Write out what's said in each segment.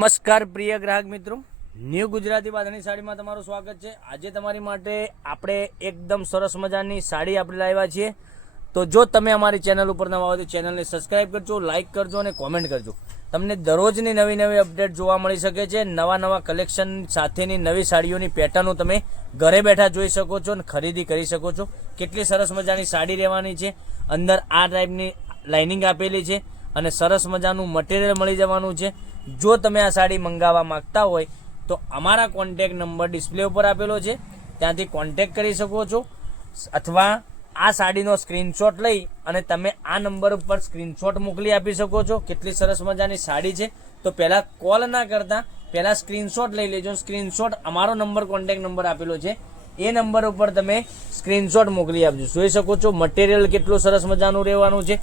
નમસ્કાર પ્રિય ગ્રાહક મિત્રો, ન્યૂ ગુજરાતી બાંધણી સાડીમાં તમારું સ્વાગત છે। આજે તમારી માટે આપણે એકદમ સરસ મજાની સાડી આપણે લાવ્યા છીએ। તો જો તમે અમારી ચેનલ ઉપર નવા હોય તો ચેનલને સબસ્ક્રાઇબ કરજો, લાઇક કરજો અને કોમેન્ટ કરજો। તમને દરરોજની નવી અપડેટ જોવા મળી શકે છે। નવા કલેક્શન સાથેની નવી સાડીઓની પેટર્નો તમે ઘરે બેઠા જોઈ શકો છો અને ખરીદી કરી શકો છો। કેટલી સરસ મજાની સાડી રહેવાની છે। અંદર આ ટાઈપની લાઇનિંગ આપેલી છે અને સરસ મજાનું મટીરિયલ મળી જવાનું છે। જો તમે આ સાડી મંગાવવા માંગતા હોય તો અમારા કોન્ટેક્ટ નંબર ડિસ્પ્લે ઉપર આપેલો છે, ત્યાંથી કોન્ટેક્ટ કરી શકો છો, અથવા આ સાડીનો સ્ક્રીનશોટ લઈ અને તમે આ નંબર ઉપર સ્ક્રીનશોટ મોકલી આપી શકો છો। કેટલી સરસ મજાની સાડી છે। તો પહેલાં કોલ ના કરતા પહેલાં સ્ક્રીનશોટ લઈ લેજો। સ્ક્રીનશોટ અમારો નંબર કોન્ટેક્ટ નંબર આપેલો છે, એ નંબર ઉપર તમે સ્ક્રીનશોટ મોકલી આપજો। જોઈ શકો છો મટીરિયલ કેટલું સરસ મજાનું રહેવાનું છે।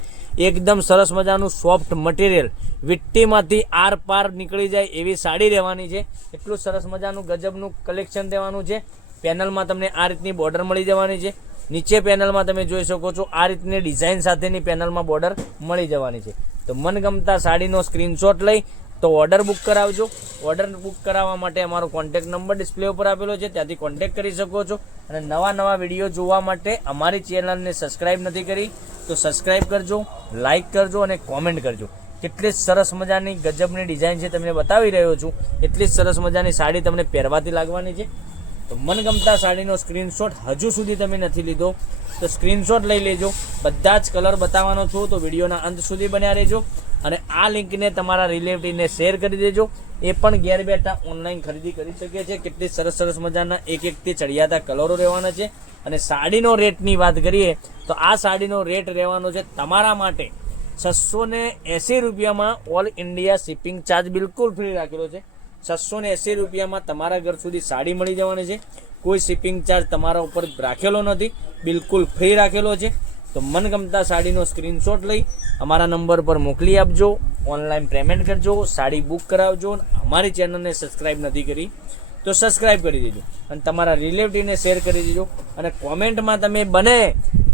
એકદમ સરસ મજાનું સોફ્ટ મટીરિયલ, વિટ્ટીમાંથી આર પાર નીકળી જાય એવી સાડી રહેવાની છે। એટલું સરસ મજાનું ગજબનું કલેક્શન રહેવાનું છે। પેનલમાં તમને આ રીતની બોર્ડર મળી જવાની છે। નીચે પેનલમાં તમે જોઈ શકો છો આ રીતની ડિઝાઇન સાથેની પેનલમાં બોર્ડર મળી જવાની છે। તો મનગમતા સાડીનો સ્ક્રીનશોટ લઈ તો ઓર્ડર બુક કરાવજો। ઓર્ડર બુક કરાવવા માટે અમારો કોન્ટેક્ટ નંબર ડિસ્પ્લે ઉપર આપેલો છે, ત્યાંથી કોન્ટેક્ટ કરી શકો છો। અને નવા વિડીયો જોવા માટે અમારી ચેનલને સબસ્ક્રાઇબ નથી કરી તો સબસ્ક્રાઇબ કરજો, લાઇક કરજો અને કોમેન્ટ કરજો। કેટલી સરસ મજાની ગજબની ડિઝાઇન છે તમને બતાવી રહ્યો છું। એટલી સરસ મજાની સાડી તમને પહેરવાથી લાગવાની છે। તો મનગમતા સાડીનો સ્ક્રીનશોટ હજુ સુધી તમે નથી લીધો તો સ્ક્રીનશોટ લઈ લેજો। બધા જ કલર બતાવવાનો છું તો વિડીયોના અંત સુધી બન્યા રહેજો અને આ લિંકને તમારા રિલેટિવને શેર કરી દેજો। એ પણ ઘેર બેઠા ઓનલાઈન ખરીદી કરી શકે છે। કેટલી સરસ મજાના એકથી ચડિયાતા કલરો રહેવાના છે। અને સાડીનો રેટની વાત કરીએ તો આ સાડીનો રેટ રહેવાનો છે તમારા માટે 680 રૂપિયામાં। ઓલ ઇન્ડિયા શિપિંગ ચાર્જ બિલકુલ ફ્રી રાખેલો છે। 680 રૂપિયામાં તમારા ઘર સુધી સાડી મળી જવાની છે। કોઈ શિપિંગ ચાર્જ તમારા ઉપર રાખેલો નથી, બિલકુલ ફ્રી રાખેલો છે। તો મનગમતા સાડીનો સ્ક્રીનશોટ લઈ અમારા નંબર પર મોકલી આપજો, ઓનલાઈન પેમેન્ટ કરજો, સાડી બુક કરાવજો। અમારી ચેનલને સબસ્ક્રાઇબ નથી કરી તો સબસ્ક્રાઇબ કરી દેજો અને તમારા રિલેટિવને શેર કરી દેજો। અને કોમેન્ટમાં તમે બને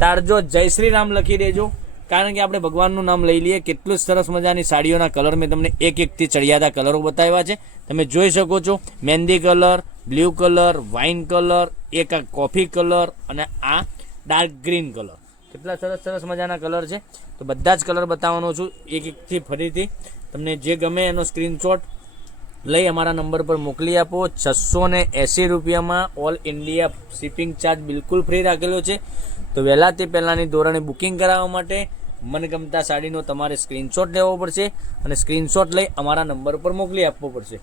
તારજો જય શ્રી રામ લખી દેજો, કારણ કે આપણે ભગવાનનું નામ લઈ લઈએ। કેટલું સરસ મજાની સાડીઓના કલર મેં તમને એકથી ચડિયાતા કલરો બતાવ્યા છે। તમે જોઈ શકો છો mehndi colour, blue colour, wine colour, એક આ કોફી કલર અને આ ડાર્ક ગ્રીન કલર। કેટલા સરસ મજાના કલર છે। તો બધા જ કલર બતાવવાનો છું એકથી ફરીથી। તમને જે ગમે એનો સ્ક્રીનશોટ લઈ અમારા નંબર પર મોકલી આપો। 680 રૂપિયામાં ઓલ ઇન્ડિયા શિપિંગ ચાર્જ બિલકુલ ફ્રી રાખેલો છે। તો વહેલા તે પહેલાંની ધોરણે બુકિંગ કરાવવા માટે મનગમતા સાડીનો તમારે સ્ક્રીનશોટ લેવો પડશે અને સ્ક્રીનશોટ લઈ અમારા નંબર પર મોકલી આપવો પડશે।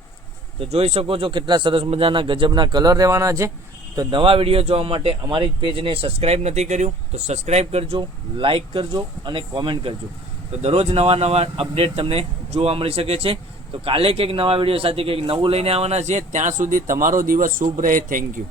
તો જોઈ શકો છો કેટલા સરસ મજાના ગજબના કલર રહેવાના છે। તો નવા વિડીયો જોવા માટે અમારી પેજને સબસ્ક્રાઇબ નથી કર્યું તો સબસ્ક્રાઇબ કરજો, લાઇક કરજો અને કોમેન્ટ કરજો। તો દરરોજ નવા અપડેટ તમને જોવા મળી શકે છે। તો કાલે કંઈક નવા વિડીયો સાથે કંઈક નવું લઈને આવવાના છે। ત્યાં સુધી તમારો દિવસ શુભ રહે। Thank you.